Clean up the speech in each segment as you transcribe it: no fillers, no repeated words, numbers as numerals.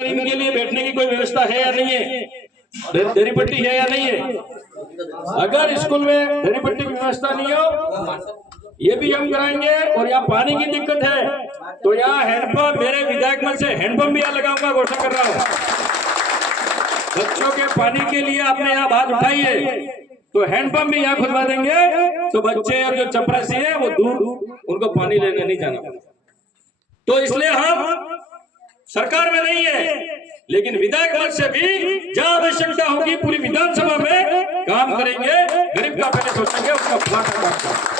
इनके लिए बैठने की कोई व्यवस्था है या नहीं है, दरी पट्टी है या नहीं है। अगर स्कूल में दरी पट्टी की व्यवस्था नहीं हो, ये भी हम कराएंगे। और यहाँ पानी की दिक्कत है तो यहाँ हैंडपंप, मेरे विधायक मन से हैंडपंप भी यहाँ लगाऊंगा, घोषणा कर रहा हूँ। बच्चों के पानी के लिए आपने यहाँ बात उठाई है तो हैंडपंप भी यहाँ खुदवा देंगे, तो बच्चे और जो चपरासी है वो दूर उनको पानी लेने नहीं जाना। तो इसलिए हम सरकार में नहीं है, लेकिन विधायक मंच से भी जहां आवश्यकता होगी पूरी विधानसभा में काम करेंगे। गरीब का पहले सोचेंगे, उसका फलाट करेंगे।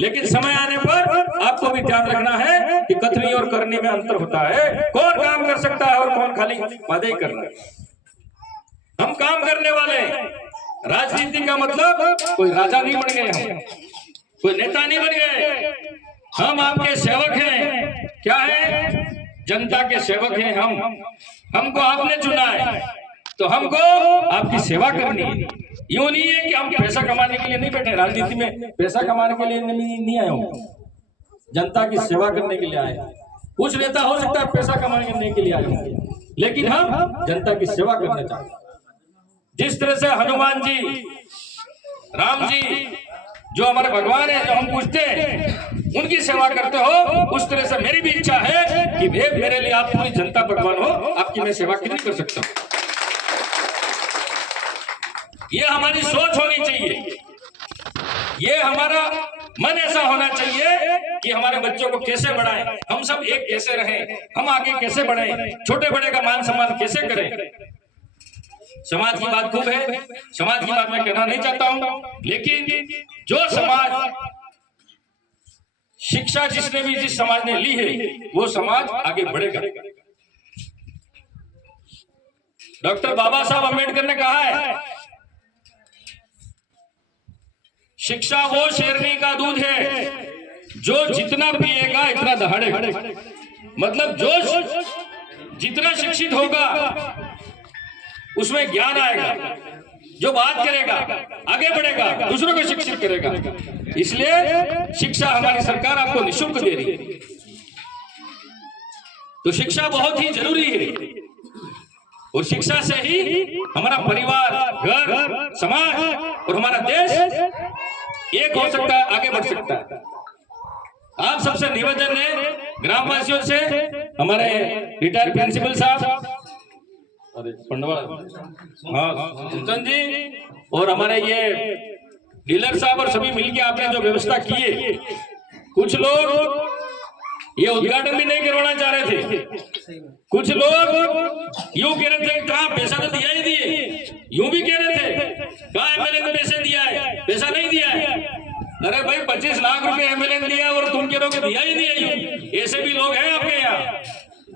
लेकिन समय आने पर आपको भी ध्यान रखना है कि कथनी और करनी में अंतर होता है। कौन काम कर सकता है और कौन खाली वादे ही करना है। हम काम करने वाले, राजनीति का मतलब कोई राजा नहीं बन गए, हम कोई नेता नहीं बन गए, हम आपके सेवक हैं। क्या है? जनता के सेवक हैं हम। हमको आपने चुना है तो हमको आपकी सेवा करनी है। यूं नहीं है कि हम पैसा कमाने के लिए नहीं बैठे, राजनीति में पैसा कमाने के लिए नहीं आए हो, जनता की सेवा करने के लिए आए। कुछ नेता हो सकता है पैसा कमाने के लिए आए होंगे, लेकिन हम जनता की सेवा करना चाहते हैं। जिस तरह से हनुमान जी, राम जी जो हमारे भगवान है, जो हम पूछते हैं उनकी सेवा करते हो, उस तरह से मेरी भी इच्छा है कि मेरे लिए आप पूरी जनता भगवान हो, आपकी मैं सेवा कितनी कर सकता हूं। ये हमारी सोच होनी चाहिए, ये हमारा मन ऐसा होना चाहिए कि हमारे बच्चों को कैसे बढ़ाएं, हम सब एक कैसे रहें, हम आगे कैसे बढ़ें, छोटे बड़े का मान सम्मान कैसे करें। समाज की बात खूब है, समाज की बात मैं कहना नहीं चाहता हूं, लेकिन जो समाज, शिक्षा जिसने भी, जिस समाज ने ली है वो समाज आगे बढ़ेगा। डॉक्टर बाबा साहब अम्बेडकर ने कहा है, शिक्षा वो शेरनी का दूध है जो जितना पिएगा इतना दहाड़ेगा। मतलब जो जितना शिक्षित होगा उसमें ज्ञान आएगा, जो बात करेगा आगे बढ़ेगा, दूसरों को शिक्षित करेगा। इसलिए शिक्षा हमारी सरकार आपको निःशुल्क दे रही है, तो शिक्षा बहुत ही जरूरी है। और शिक्षा से ही हमारा परिवार, घर, समाज और हमारा देश एक हो सकता है, आगे बढ़ सकता है। आप सबसे निवेदन है, ग्रामवासियों से, हमारे रिटायर्ड प्रिंसिपल साहब, पंडवा, हाँ चिंतन जी, और हमारे ये डीलर साहब और सभी मिलके आपने जो व्यवस्था की है, कुछ लोग ये उद्घाटन भी नहीं करवाना चाह रहे थे, कुछ लोग यूं कह रहे थे कहा पैसा तो दिया ही दिए, यूं भी कह रहे थे कहा एमएलए ने पैसे दिया है, पैसा नहीं दिया है। अरे भाई 25 लाख रुपए एमएलए ने दिया और तुम कह रहे हो कि दिया ही दिया, ऐसे भी लोग हैं आपके यहाँ।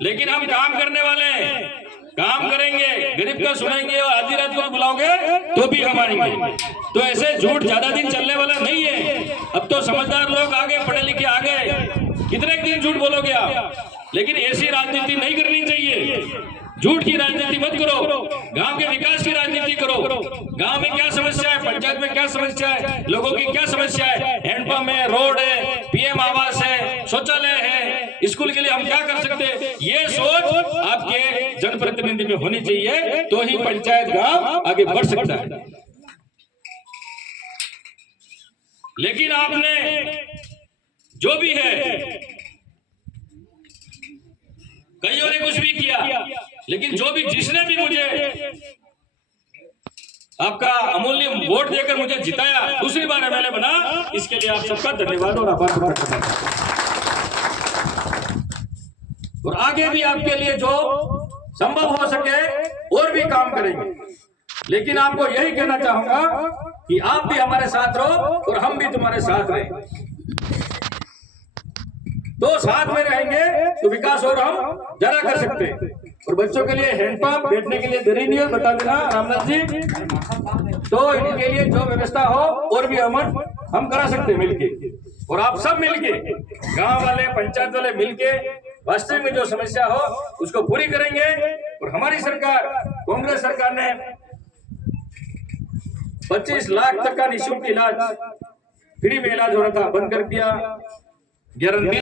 लेकिन हम काम करने वाले हैं, काम करेंगे, गरीब का सुनेंगे, और आधी रात को बुलाओगे तो भी हम आएंगे। तो ऐसे झूठ ज्यादा दिन चलने वाला नहीं है। अब तो समझदार लोग आ गए, पढ़े लिखे आ गए, कितने दिन झूठ बोलोगे आप। लेकिन ऐसी राजनीति नहीं करनी चाहिए, झूठ की राजनीति मत करो, गांव के विकास की राजनीति करो। गांव में क्या समस्या है, पंचायत में क्या समस्या है, लोगों की क्या समस्या है, हैंडपंप है, रोड है, पीएम आवास है, शौचालय है, स्कूल के लिए हम क्या कर सकते हैं, ये सोच आपके जनप्रतिनिधि में होनी चाहिए, तो ही पंचायत गांव आगे बढ़ सकता है। लेकिन आपने जो भी है, कईयों ने कुछ भी किया, लेकिन जो भी, जिसने भी मुझे आपका अमूल्य वोट देकर मुझे जिताया, दूसरी बार एमएलए बना, इसके लिए आप सबका धन्यवाद और आभार प्रकट करता हूं। और आगे भी आपके लिए जो संभव हो सके और भी काम करेंगे। लेकिन आपको यही कहना चाहूंगा कि आप भी हमारे साथ रहो और हम भी तुम्हारे साथ रहें। तो साथ में रहेंगे तो विकास और हम जरा कर सकते हैं। और बच्चों के लिए हैंडपंप, बैठने के लिए दरी नहीं है, बता देना रामनाथ जी, तो इनके लिए जो व्यवस्था हो और भी हम करा सकते हैं मिलके। और आप सब मिलके, गांव वाले, पंचायत वाले मिलके वास्तविक में जो समस्या हो उसको पूरी करेंगे। और हमारी सरकार, कांग्रेस सरकार ने 25 लाख तक का निःशुल्क इलाज, फ्री में इलाज हो रहा था, बंद कर दिया। गारंटी